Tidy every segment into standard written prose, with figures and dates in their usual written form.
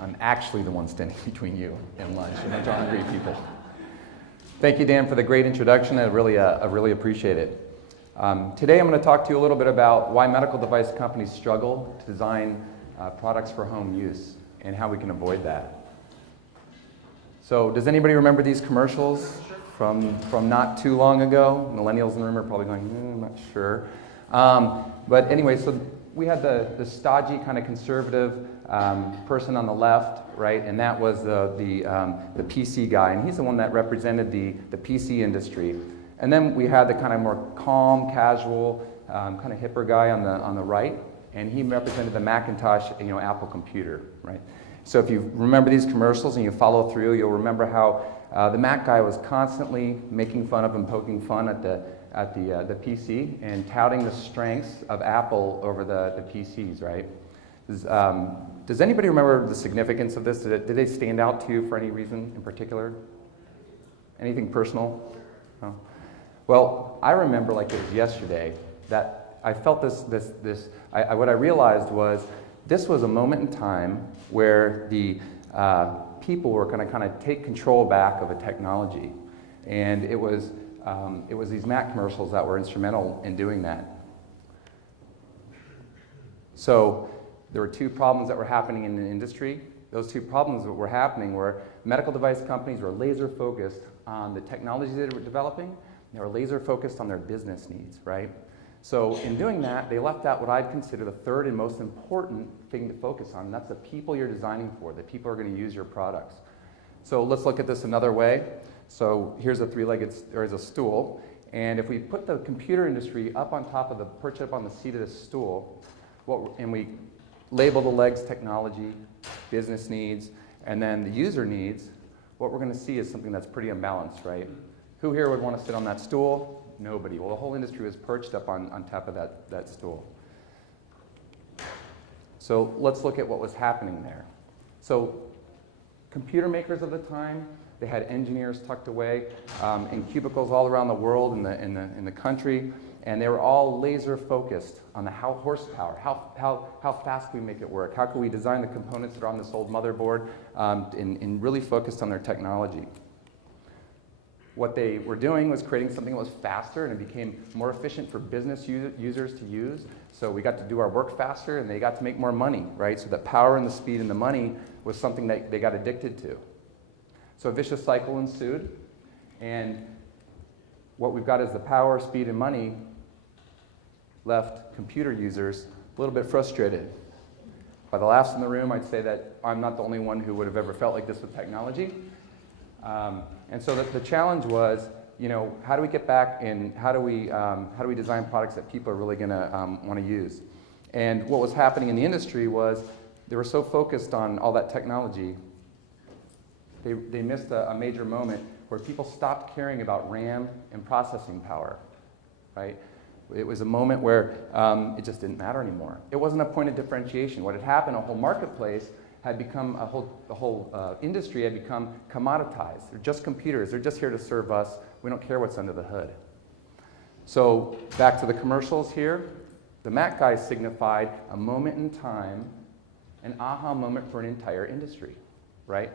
I'm actually the one standing between you and lunch and a bunch of hungry people. Thank you, Dan, for the great introduction. I really appreciate it. Today I'm going to talk to you a little bit about why medical device companies struggle to design products for home use and how we can avoid that. So does anybody remember these commercials from not too long ago? Millennials in the room are probably going, I'm not sure. But anyway, so we had the stodgy kind of conservative person on the left, right? And that was the PC guy, and he's the one that represented the PC industry. And then we had the kind of more calm, casual, kind of hipper guy on the right, and he represented the Macintosh, Apple computer, right? So if you remember these commercials and you follow through, you'll remember how the Mac guy was constantly making fun of and poking fun at the PC and touting the strengths of Apple over the PCs, right? Does anybody remember the significance of this? Did they stand out to you for any reason in particular? Anything personal? No? Well, I remember like it was yesterday that I felt what I realized was this was a moment in time where the people were going to kind of take control back of a technology. And it was these Mac commercials that were instrumental in doing that. So there were two problems that were happening in the industry. Those two problems that were happening were medical device companies were laser focused on the technology they were developing. They were laser focused on their business needs, right? So in doing that, they left out what I'd consider the third and most important thing to focus on, and that's the people you're designing for, the people who are going to use your products. So let's look at this another way. So here's a stool, and if we put the computer industry up on top of perch up on the seat of this stool, and we label the legs technology, business needs, and then the user needs, what we're going to see is something that's pretty unbalanced, right? Who here would want to sit on that stool? Nobody. Well, the whole industry was perched up on top of that stool. So let's look at what was happening there. So computer makers of the time, they had engineers tucked away in cubicles all around the world in the country, and they were all laser focused on the horsepower, how fast can we make it work, how can we design the components that are on this old motherboard, and really focused on their technology. What they were doing was creating something that was faster, and it became more efficient for business users to use. So we got to do our work faster, and they got to make more money, right? So the power and the speed and the money was something that they got addicted to. So a vicious cycle ensued, and what we've got is the power, speed, and money left computer users a little bit frustrated. By the laughs in the room, I'd say that I'm not the only one who would have ever felt like this with technology. And so the challenge was, how do we get back and how do we design products that people are really going to want to use? And what was happening in the industry was they were so focused on all that technology, they missed a major moment where people stopped caring about RAM and processing power, right? It was a moment where it just didn't matter anymore. It wasn't a point of differentiation. What had happened, a whole marketplace had become the whole industry had become commoditized. They're just computers. They're just here to serve us. We don't care what's under the hood. So back to the commercials here. The Mac guys signified a moment in time, an aha moment for an entire industry, right?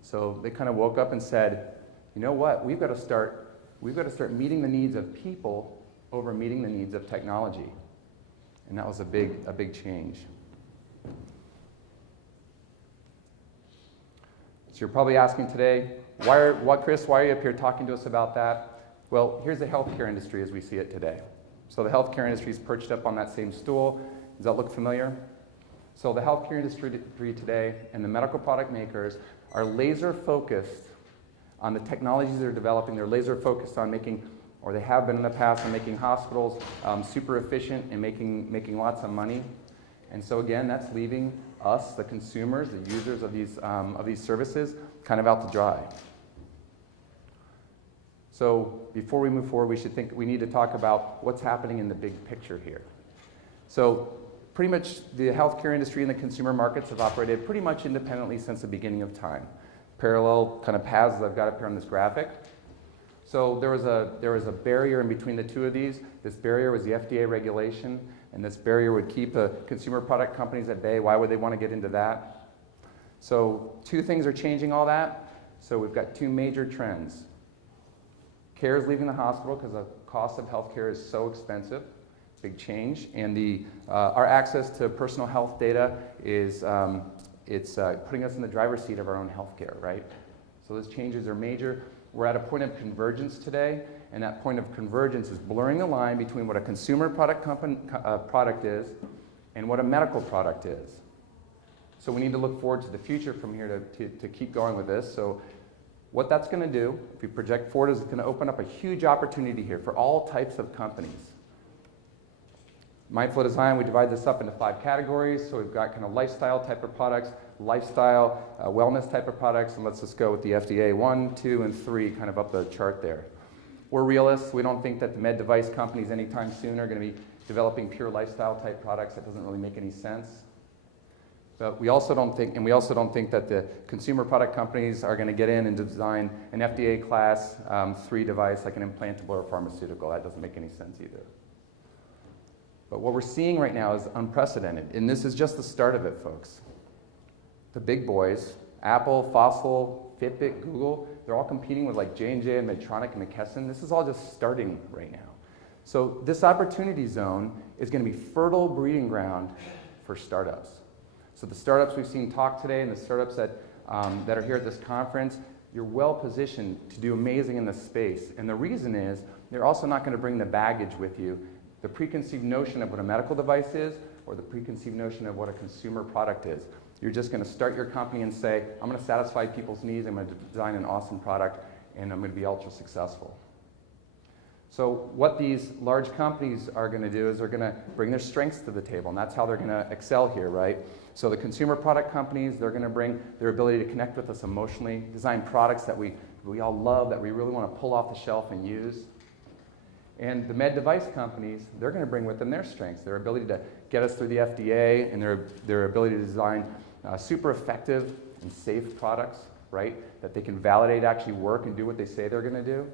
So they kind of woke up and said, you know what? We've got to start meeting the needs of people over meeting the needs of technology. And that was a big change. So you're probably asking today, Chris, why are you up here talking to us about that? Well, here's the healthcare industry as we see it today. So the healthcare industry is perched up on that same stool. Does that look familiar? So the healthcare industry today and the medical product makers are laser focused on the technologies they're developing. They're laser focused on making, or they have been in the past, on making hospitals super efficient and making lots of money. And so again, that's leaving us, the consumers, the users of these services, kind of out to dry. So before we move forward, we need to talk about what's happening in the big picture here. So pretty much the healthcare industry and the consumer markets have operated pretty much independently since the beginning of time. Parallel kind of paths that I've got up here on this graphic. So there was a barrier in between the two of these. This barrier was the FDA regulation, and this barrier would keep the consumer product companies at bay. Why would they want to get into that? So two things are changing all that. So we've got two major trends. Care is leaving the hospital because the cost of healthcare is so expensive. Big change. And our access to personal health data is putting us in the driver's seat of our own healthcare, right? So those changes are major. We're at a point of convergence today, and that point of convergence is blurring the line between what a consumer product is and what a medical product is. So we need to look forward to the future from here to keep going with this. So what that's going to do, if we project forward, is it's going to open up a huge opportunity here for all types of companies. Mindful Design, we divide this up into 5 categories. So we've got kind of lifestyle type of products, lifestyle, wellness type of products, and let's just go with the FDA 1, 2, and 3 kind of up the chart there. We're realists. We don't think that the med device companies anytime soon are going to be developing pure lifestyle type products. That doesn't really make any sense. But we also don't think that the consumer product companies are going to get in and design an FDA class 3 device like an implantable or pharmaceutical. That doesn't make any sense either. But what we're seeing right now is unprecedented, and this is just the start of it, folks. The big boys, Apple, Fossil, Fitbit, Google, they're all competing with like J&J and Medtronic and McKesson. This is all just starting right now. So this opportunity zone is going to be fertile breeding ground for startups. So the startups we've seen talk today and the startups that are here at this conference, you're well positioned to do amazing in this space. And the reason is you're also not going to bring the baggage with you, the preconceived notion of what a medical device is or the preconceived notion of what a consumer product is. You're just going to start your company and say, I'm going to satisfy people's needs, I'm going to design an awesome product, and I'm going to be ultra successful. So what these large companies are going to do is they're going to bring their strengths to the table, and that's how they're going to excel here, right? So the consumer product companies, they're going to bring their ability to connect with us emotionally, design products that we all love, that we really want to pull off the shelf and use. And the med device companies, they're going to bring with them their strengths, their ability to get us through the FDA, and their ability to design super effective and safe products, right? That they can validate actually work and do what they say they're going to do.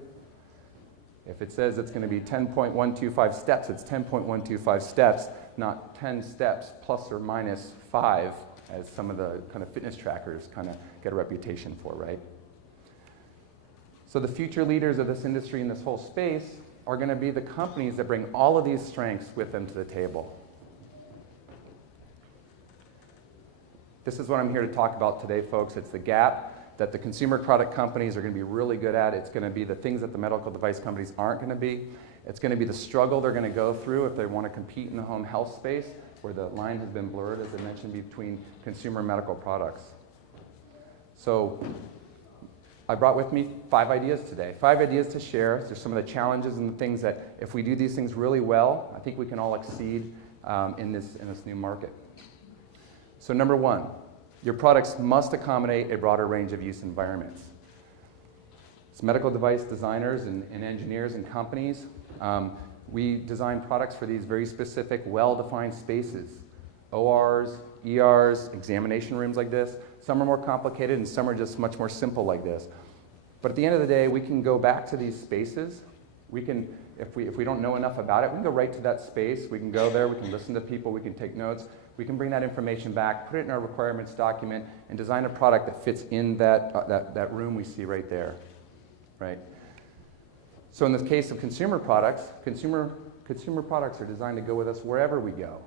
If it says it's going to be 10.125 steps, it's 10.125 steps, not 10 steps plus or minus 5, as some of the kind of fitness trackers kind of get a reputation for, right? So the future leaders of this industry and this whole space are going to be the companies that bring all of these strengths with them to the table. This is what I'm here to talk about today, folks. It's the gap that the consumer product companies are going to be really good at. It's going to be the things that the medical device companies aren't going to be. It's going to be the struggle they're going to go through if they want to compete in the home health space, where the line has been blurred, as I mentioned, between consumer and medical products. So I brought with me 5 ideas today, 5 ideas to share. There's some of the challenges and the things that if we do these things really well, I think we can all exceed in this new market. So number 1, your products must accommodate a broader range of use environments. As medical device designers and engineers and companies, we design products for these very specific, well-defined spaces. ORs, ERs, examination rooms like this. Some are more complicated and some are just much more simple like this. But at the end of the day, we can go back to these spaces. We can, if we don't know enough about it, we can go right to that space. We can go there, we can listen to people, we can take notes. We can bring that information back, put it in our requirements document, and design a product that fits in that room we see right there, right? So in the case of consumer products, consumer products are designed to go with us wherever we go.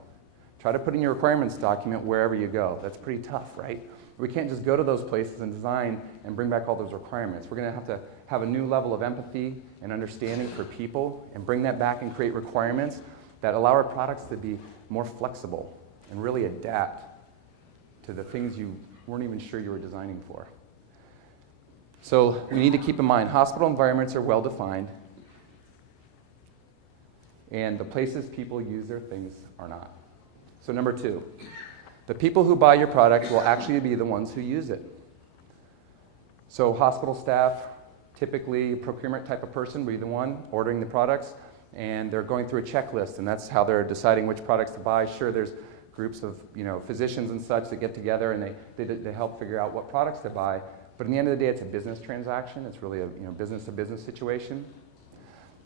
Try to put in your requirements document wherever you go. That's pretty tough, right? We can't just go to those places and design and bring back all those requirements. We're going to have a new level of empathy and understanding for people and bring that back and create requirements that allow our products to be more flexible and really adapt to the things you weren't even sure you were designing for. So we need to keep in mind, hospital environments are well defined, and the places people use their things are not. So number 2, the people who buy your product will actually be the ones who use it. So hospital staff, typically a procurement type of person, will be the one ordering the products, and they're going through a checklist, and that's how they're deciding which products to buy. Sure, there's groups of physicians and such that get together and they help figure out what products to buy. But in the end of the day, it's a business transaction. It's really a business-to-business situation.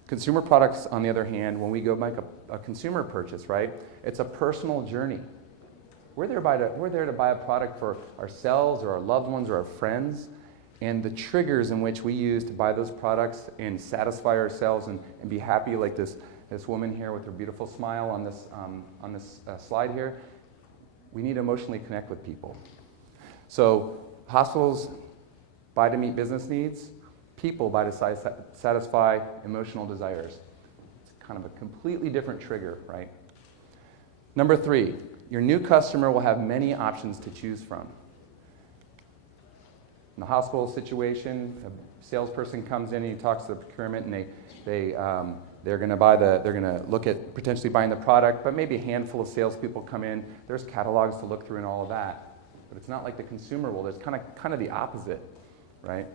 Consumer products, on the other hand, when we go make a consumer purchase, right, it's a personal journey. we're there to buy a product for ourselves or our loved ones or our friends. And the triggers in which we use to buy those products and satisfy ourselves and be happy, like this woman here with her beautiful smile on this slide here, we need to emotionally connect with people. So hospitals buy to meet business needs, people buy to satisfy emotional desires. It's kind of a completely different trigger, right? Number 3, your new customer will have many options to choose from. In the hospital situation, a salesperson comes in and he talks to the procurement, and they're going to look at potentially buying the product, but maybe a handful of salespeople come in. There's catalogs to look through and all of that, but it's not like the consumer world. It's kind of the opposite, right?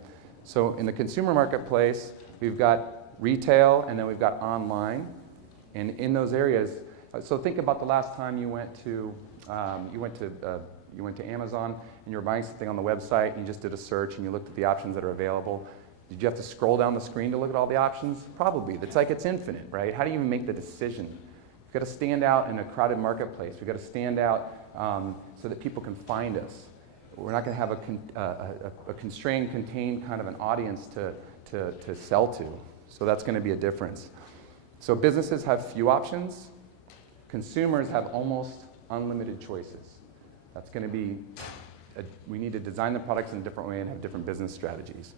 So in the consumer marketplace, we've got retail and then we've got online, and in those areas. So think about the last time you went to Amazon and you were buying something on the website and you just did a search and you looked at the options that are available. Did you have to scroll down the screen to look at all the options? Probably. It's infinite, right? How do you even make the decision? We've got to stand out in a crowded marketplace. We've got to stand out so that people can find us. We're not going to have a constrained, contained kind of an audience to sell to. So that's going to be a difference. So businesses have few options. Consumers have almost unlimited choices. That's going to be, we need to design the products in a different way and have different business strategies.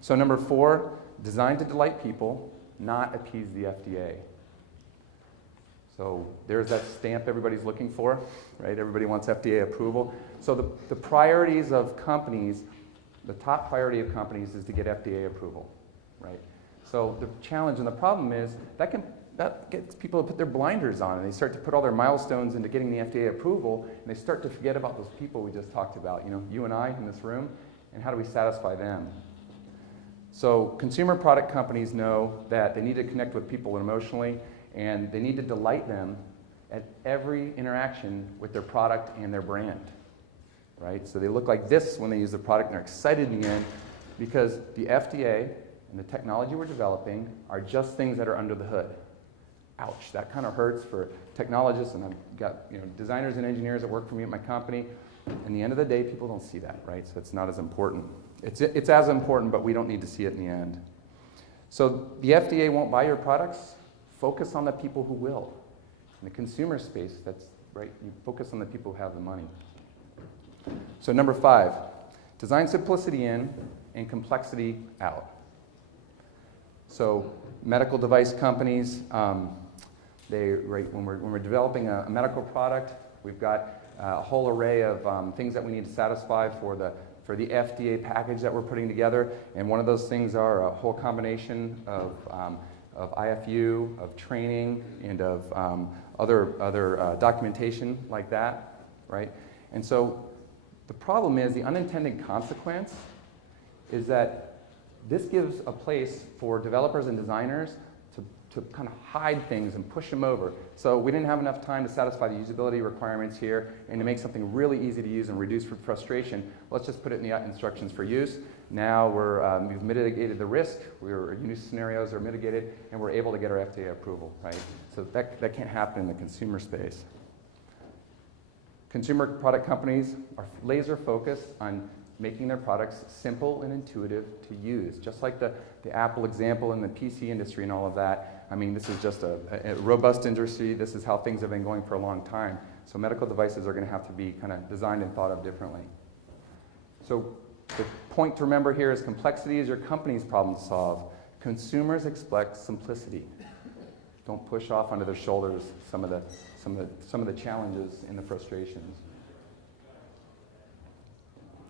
So number 4, design to delight people, not appease the FDA. So there's that stamp everybody's looking for, right? Everybody wants FDA approval. So the priorities of companies, the top priority of companies is to get FDA approval, right? So the challenge and the problem is that gets people to put their blinders on, and they start to put all their milestones into getting the FDA approval, and they start to forget about those people we just talked about, you and I in this room, and how do we satisfy them? So consumer product companies know that they need to connect with people emotionally, and they need to delight them at every interaction with their product and their brand, right? So they look like this when they use the product, and they're excited in the end, because the FDA and the technology we're developing are just things that are under the hood. Ouch, that kind of hurts for technologists, and I've got designers and engineers that work for me at my company. In the end of the day, people don't see that, right? So it's not as important. It's as important, but we don't need to see it in the end. So the FDA won't buy your products. Focus on the people who will. In the consumer space, that's right. You focus on the people who have the money. So number 5, design simplicity in and complexity out. So medical device companies, when we're developing a medical product, we've got a whole array of things that we need to satisfy for the FDA package that we're putting together, and one of those things are a whole combination of IFU, of training, and of other documentation like that, right? And so the problem is, the unintended consequence is that this gives a place for developers and designers to kind of hide things and push them over. So we didn't have enough time to satisfy the usability requirements here and to make something really easy to use and reduce frustration. Let's just put it in the instructions for use. Now we've mitigated the risk, our use scenarios are mitigated, and we're able to get our FDA approval, right? So that can't happen in the consumer space. Consumer product companies are laser focused on making their products simple and intuitive to use. Just like the Apple example in the PC industry and all of that. I mean, this is just a robust industry. This is how things have been going for a long time. So medical devices are going to have to be kind of designed and thought of differently. So the point to remember here is complexity is your company's problem to solve. Consumers expect simplicity. Don't push off onto their shoulders some of the challenges and the frustrations.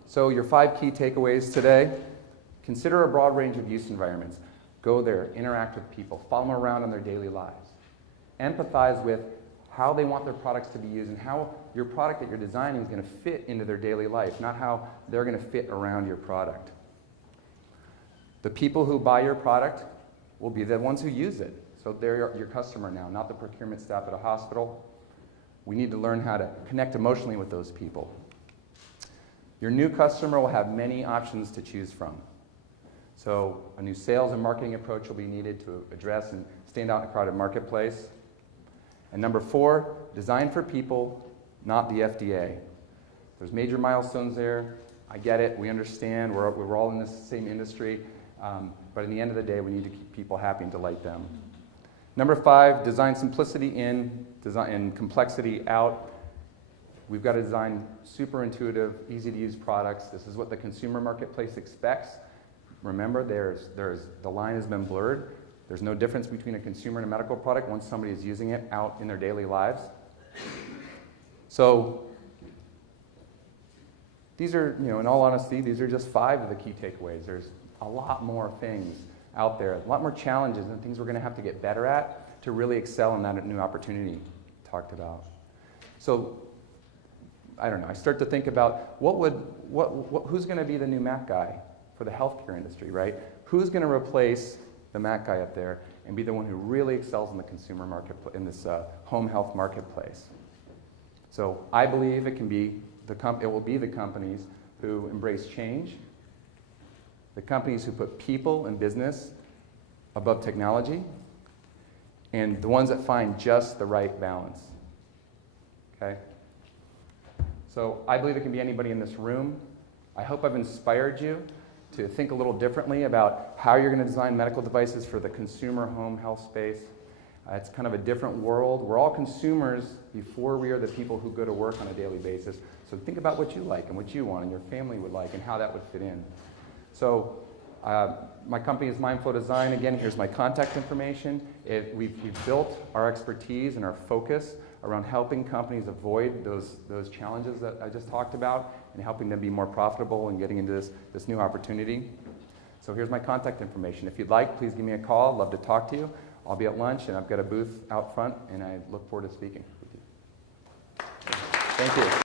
So your 5 key takeaways today: consider a broad range of use environments. Go there, interact with people, follow them around in their daily lives. Empathize with how they want their products to be used and how your product that you're designing is going to fit into their daily life, not how they're going to fit around your product. The people who buy your product will be the ones who use it. So they're your customer now, not the procurement staff at a hospital. We need to learn how to connect emotionally with those people. Your new customer will have many options to choose from. So a new sales and marketing approach will be needed to address and stand out in a crowded marketplace. And number 4, design for people, not the FDA. There's major milestones there. I get it. We understand. We're all in the same industry. But in the end of the day, we need to keep people happy and delight them. Number 5, design simplicity in, design and complexity out. We've got to design super intuitive, easy to use products. This is what the consumer marketplace expects. Remember, the line has been blurred. There's no difference between a consumer and a medical product once somebody is using it out in their daily lives. So these are, in all honesty, these are just 5 of the key takeaways. There's a lot more things out there, a lot more challenges and things we're going to have to get better at to really excel in that new opportunity talked about. So, I don't know, I start to think about who's going to be the new Mac guy for the healthcare industry, right? Who's going to replace the Mac guy up there and be the one who really excels in the consumer marketplace, in this home health marketplace? So I believe it will be the companies who embrace change, the companies who put people and business above technology, and the ones that find just the right balance. Okay? So I believe it can be anybody in this room. I hope I've inspired you to think a little differently about how you're going to design medical devices for the consumer home health space. It's kind of a different world. We're all consumers before we are the people who go to work on a daily basis. So think about what you like and what you want and your family would like and how that would fit in. So my company is Mindflow Design. Again, here's my contact information. We've built our expertise and our focus around helping companies avoid those challenges that I just talked about and helping them be more profitable and getting into this new opportunity. So here's my contact information. If you'd like, please give me a call. I'd love to talk to you. I'll be at lunch, and I've got a booth out front, and I look forward to speaking with you. Thank you.